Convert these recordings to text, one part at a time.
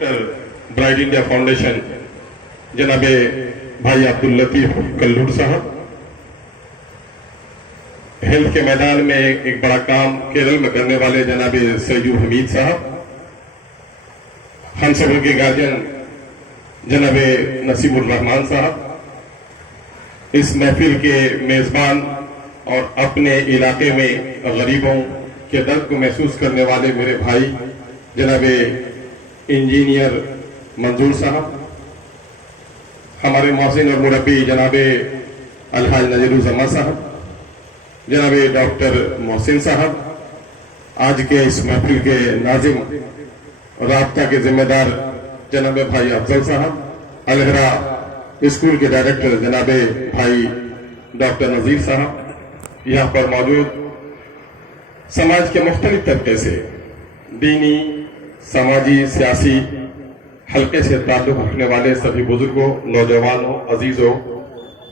Director bright India foundation जनाब भाई अब्दुल लतीफ कल्लूर साहब, हेल्थ के मैदान में एक बड़ा काम केरल में करने वाले जनाब सैयद हमीद साहब, हम सब के गार्जियन जनाब नसीबुर रहमान साहब, इस महफिल के मेजबान और अपने इलाके में गरीबों के दर्द को महसूस करने वाले मेरे भाई जनाब इंजीनियर मंजूर साहब, हमारे मौसिन और मुरब्बी जनाब अलहाज नजीरुज़्ज़मा साहब, जनाब डॉक्टर मोहसिन साहब, आज के इस महफिल के नाजिम राब्ता के जिम्मेदार जनाब भाई अफजल साहब, अलहरा स्कूल के डायरेक्टर जनाब भाई डॉक्टर नजीर साहब, यहाँ पर मौजूद समाज के मुख्तलिफ तबके से दीनी, समाजी, सियासी हल्के से ताल्लुक रखने वाले सभी बुजुर्गों, नौजवानों, अजीजों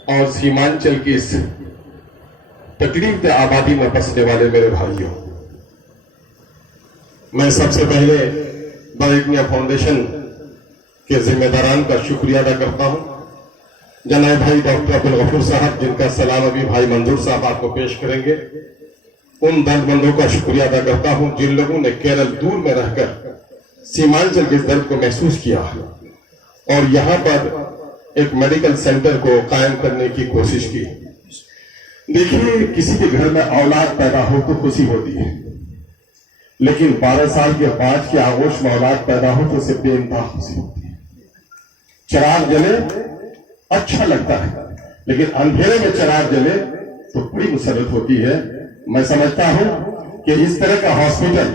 और सीमांचल की इस तकलीफ दे आबादी में बसने वाले मेरे भाइयों, मैं सबसे पहले ब्राइट इंडिया फाउंडेशन के जिम्मेदारान का शुक्रिया अदा करता हूं। जनाब भाई डॉक्टर अब्दुल गफूर साहब, जिनका सलाम अभी भाई मंजूर साहब आपको पेश करेंगे, उन दर्दमंदों का शुक्रिया अदा करता हूं जिन लोगों ने केरल दूर में रहकर सीमांचल के दर्द को महसूस किया और यहां पर एक मेडिकल सेंटर को कायम करने की कोशिश की। देखिए, किसी के घर में औलाद पैदा हो तो खुशी होती है, लेकिन 12 साल के बाद के आगोश में औलाद पैदा हो तो उसे बेइंतहा खुशी होती है। चिराग जले अच्छा लगता है, लेकिन अंधेरे में चिराग जले तो बड़ी मुसरत होती है। मैं समझता हूं कि इस तरह का हॉस्पिटल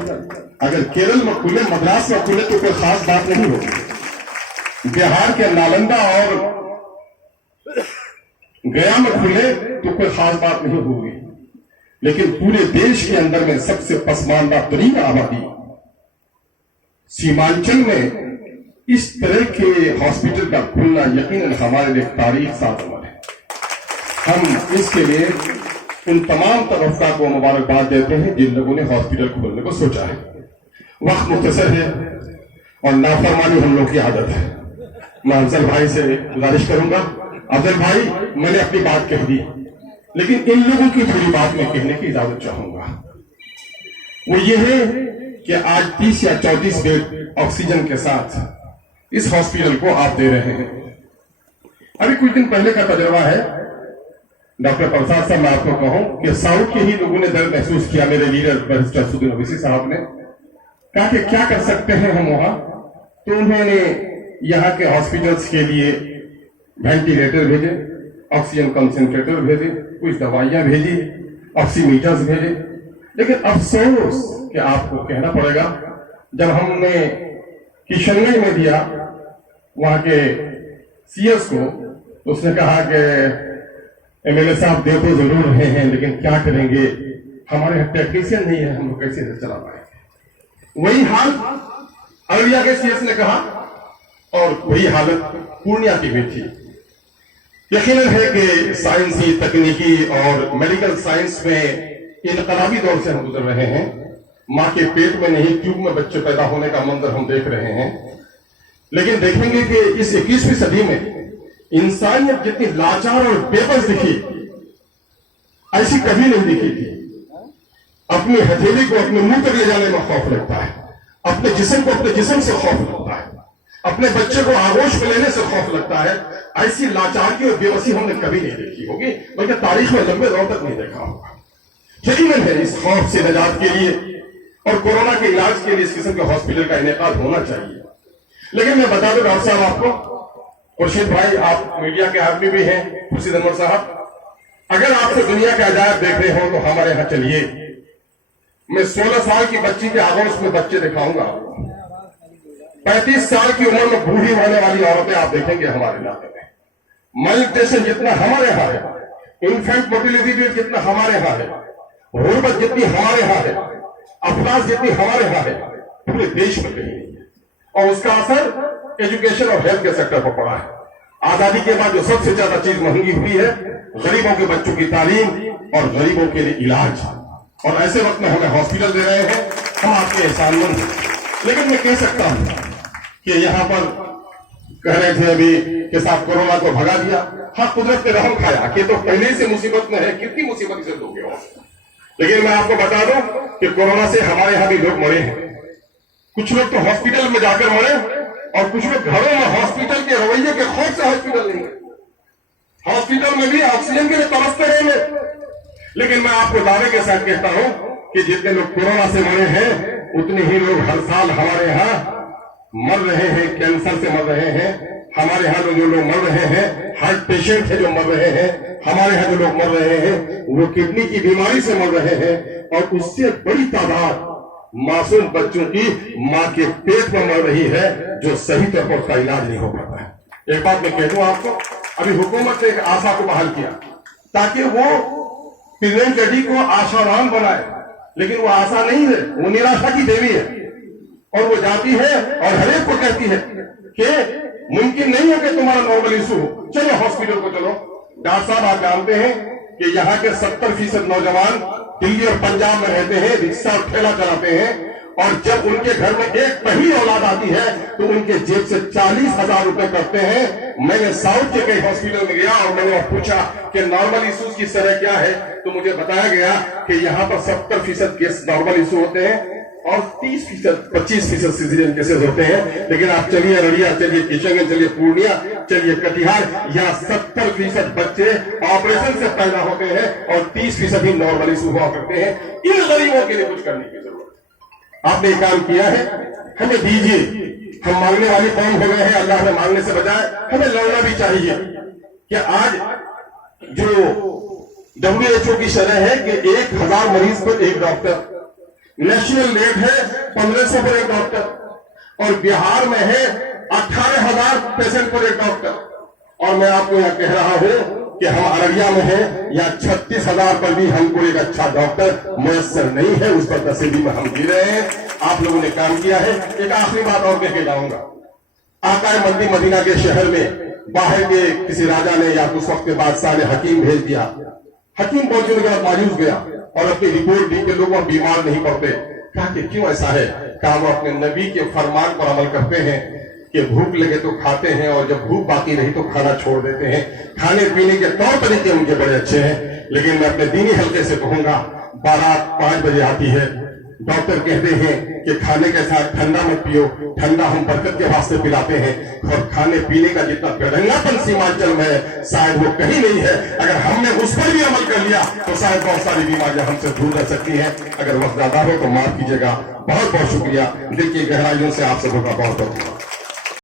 अगर केरल में खुले, मद्रास में खुले तो कोई खास बात नहीं होगी, बिहार के नालंदा और गया में खुले तो कोई खास बात नहीं होगी, लेकिन पूरे देश के अंदर में सबसे पसमानदा तरीन आबादी सीमांचल में इस तरह के हॉस्पिटल का खुलना यकीनन हमारे लिए तारीख साथ अमर है। हम इसके लिए उन तमाम तरफ़ा को मुबारकबाद देते हैं जिन लोगों ने हॉस्पिटल खोलने को सोचा है। वक्त मुख्तसर है और नाफरमानी हम लोग की आदत है। मैं अफजल भाई से गुजारिश करूंगा, अफजल भाई मैंने अपनी बात कह दी, लेकिन इन लोगों की थोड़ी बात में कहने की इजाजत चाहूंगा। वो ये है कि आज 30 या 34 बेड ऑक्सीजन के साथ इस हॉस्पिटल को आप दे रहे हैं। अभी कुछ दिन पहले का तजुर्बा है, डॉक्टर प्रसाद साहब, मैं आपको कहूं कि साउथ के ही लोगों ने दर्द महसूस किया। मेरे लीडर बैरिस्टर सुदीन ओवैसी साहब ने कहा कि क्या कर सकते हैं हम वहां, तो उन्होंने यहाँ के हॉस्पिटल्स के लिए वेंटिलेटर भेजे, ऑक्सीजन कंसंट्रेटर भेजे, कुछ दवाइयां भेजी, ऑक्सीमीटर्स भेजे। लेकिन अफसोस कि आपको कहना पड़ेगा, जब हमने किशनगंज में दिया वहां के सीएस को, तो उसने कहा कि एमएलए साहब दे तो जरूर रहे हैं, लेकिन क्या करेंगे, हमारे यहाँ टेक्नीशियन नहीं है, हम लोग कैसे चला पाएंगे। वही हाल अररिया के सीएस ने कहा और वही हालत पूर्णिया की भी थी। यकीनन है कि साइंसी, तकनीकी और मेडिकल साइंस में इनकलाबी दौर से हम गुजर रहे हैं। मां के पेट में नहीं, ट्यूब में बच्चे पैदा होने का मंजर हम देख रहे हैं, लेकिन देखेंगे कि इस 21वीं सदी में इंसानियत जितनी लाचार और बेबस दिखी, ऐसी कभी नहीं दिखी थी। अपनी हथेली को अपने मुंह तक ले जाने में खौफ लगता है, अपने जिस्म को अपने जिस्म से खौफ लगता है, अपने बच्चे को आगोश में लेने से खौफ लगता है। ऐसी लाचारी और बेबसी हमने कभी नहीं देखी होगी, बल्कि तारीख में लंबे दौर तक नहीं देखा होगा। यकीनन है इस खौफ से निजात के लिए और कोरोना के इलाज के लिए इस किस्म के हॉस्पिटल का इनेकाद होना चाहिए। लेकिन मैं बता दूं डॉक्टर साहब आपको, खुर्शीद भाई, आप मीडिया के आदमी भी हैं, खुर्शीद अनवर साहब, अगर आपसे दुनिया के अजायब देख रहे हो तो हमारे यहां चलिए। मैं 16 साल की बच्ची के आगोश में बच्चे दिखाऊंगा, 35 साल की उम्र में बूढ़ी होने वाली औरतें आप देखेंगे हमारे इलाके में। मल्टीप्लिकेशन जितना हमारे यहाँ है, इन्फेंट मोर्टेलिटी रेट जितना हमारे यहाँ है, गुर्बत जितनी हमारे यहाँ है, अफलास जितनी हमारे यहाँ है, पूरे देश में कहीं नहीं है। और उसका असर एजुकेशन और हेल्थ के सेक्टर पर पड़ा है। आजादी के बाद जो सबसे ज्यादा चीज महंगी हुई है, गरीबों के बच्चों की तालीम और गरीबों के लिए इलाज। और ऐसे वक्त में हमें हॉस्पिटल दे रहे हैं, हम आपके एहसानमंद हैं। लेकिन मैं कह सकता हूं کہ یہاں پر کہہ رہے تھے ابھی کہ صاحب کورونا کو بھگا دیا. ہاں قدرت نے رحم کھایا کہ تو پہلے سے مصیبت میں ہے, کتنی مصیبت سے دو گے. لیکن میں آپ کو بتا دوں کہ کورونا سے ہمارے یہاں بھی لوگ مرے ہیں. کچھ لوگ تو ہاسپٹل میں جا کر مرے اور کچھ لوگ گھروں میں ہاسپٹل کے رویے کے خوف سے ہاسپٹل نہیں گئے. ہاسپٹل میں بھی آکسیجن کے لیے ترستے رہے لوگ. لیکن میں آپ کو دعوے کے ساتھ کہتا ہوں کہ جتنے لوگ کورونا سے مرے ہیں اتنے ہی لوگ ہر سال ہمارے یہاں مر رہے ہیں, کینسر سے مر رہے ہیں. ہمارے یہاں جو لوگ مر رہے ہیں ہارٹ پیشنٹ ہے جو مر رہے ہیں. ہمارے یہاں جو لوگ مر رہے ہیں وہ کڈنی کی بیماری سے مر رہے ہیں. اور اس سے بڑی تعداد معصوم بچوں کی ماں کے پیٹ میں مر رہی ہے جو صحیح طور پر اس کا علاج نہیں ہو پاتا ہے. ایک بات میں کہہ دوں آپ کو, ابھی حکومت نے ایک آشا کو بحال کیا تاکہ وہ پریزیڈنٹ لیڈی کو آشا رام بنائے. لیکن وہ آشا نہیں ہے, وہ نراشا کی دیوی ہے. اور وہ جاتی ہے اور ہر ایک کو کہتی ہے کہ ممکن نہیں ہے کہ تمہارا نارمل ایشو ہو, چلو ہاسپٹل کو چلو. ڈاکٹر صاحب آپ جانتے ہیں کہ یہاں کے 70% نوجوان دلی اور پنجاب میں رہتے ہیں, رکشہ اور ٹھیلا چلاتے ہیں. اور جب ان کے گھر میں ایک پہلی اولاد آتی ہے تو ان کے جیب سے 40,000 روپے کرتے ہیں. میں نے ساؤتھ کے کئی ہاسپٹل میں گیا اور میں نے پوچھا کہ نارمل ایشوز کی شرح کیا ہے, تو مجھے بتایا گیا کہ یہاں پر 70% کیس نارمل ایشو ہوتے ہیں اور 25% سیزرین کیسز ہوتے ہیں. لیکن آپ چلیے ارڑیا, چلیے کشن گنج, چلیے پورنیا, چلیے کٹیہار, یہاں 70% بچے آپریشن سے پیدا ہوتے ہیں اور 30% ہی نارمل ایشو ہوا کرتے ہیں. ان غریبوں کے لیے کچھ کرنے کی ضرورت. آپ نے کام کیا ہے, ہمیں دیجیے. ہم مانگنے والی قوم ہو گئے ہیں, اللہ ہمیں مانگنے سے بجائے ہمیں لڑنا بھی چاہیے. کہ آج جو WHO کی شرح ہے کہ 1,000 مریض پر ایک ڈاکٹر, نیشنل ریٹ ہے 1500 پر ایک ڈاکٹر, اور بہار میں ہے 18,000 پیشنٹ پر ایک ڈاکٹر. اور میں آپ کو یہاں کہہ رہا ہوں کہ ہم ارڑیا میں ہیں, یا 36,000 پر بھی ہم کو ایک اچھا ڈاکٹر میسر نہیں ہے. اس پر تسلی میں ہم جی رہے ہیں. آپ لوگوں نے کام کیا ہے. ایک آخری بات اور کہہ کے جاؤں گا. آقا مدنی مدینہ کے شہر میں باہر کے کسی راجا نے یا اس وقت کے بادشاہ نے حکیم بھیج دیا. حکیم پہنچنے کے بعد مایوس گیا اور اپنی رپورٹ دی کہ لوگ بیمار نہیں پڑتے. کہا کہ کیوں ایسا ہے؟ کہا وہ اپنے نبی کے فرمان پر عمل کرتے ہیں کہ بھوک لگے تو کھاتے ہیں اور جب بھوک باقی رہی تو کھانا چھوڑ دیتے ہیں. کھانے پینے کے طور طریقے ان کے بڑے اچھے ہیں. لیکن میں اپنے دینی حلقے سے کہوں گا, بارات 5 بجے آتی ہے, ڈاکٹر کہتے ہیں کہ کھانے کے ساتھ ٹھنڈا مت پیو, ٹھنڈا ہم برکت کے واسطے پلاتے ہیں. اور کھانے پینے کا جتنا بےڈنگاپن سیمانچل میں ہے شاید وہ کہیں نہیں ہے. اگر ہم نے اس پر بھی عمل کر لیا تو شاید بہت ساری بیماریاں ہم سے دور رہ سکتی ہیں. اگر وقت زیادہ ہو تو معاف کیجیے گا. بہت بہت شکریہ. دل کی گہرائیوں سے آپ سب کا بہت بہت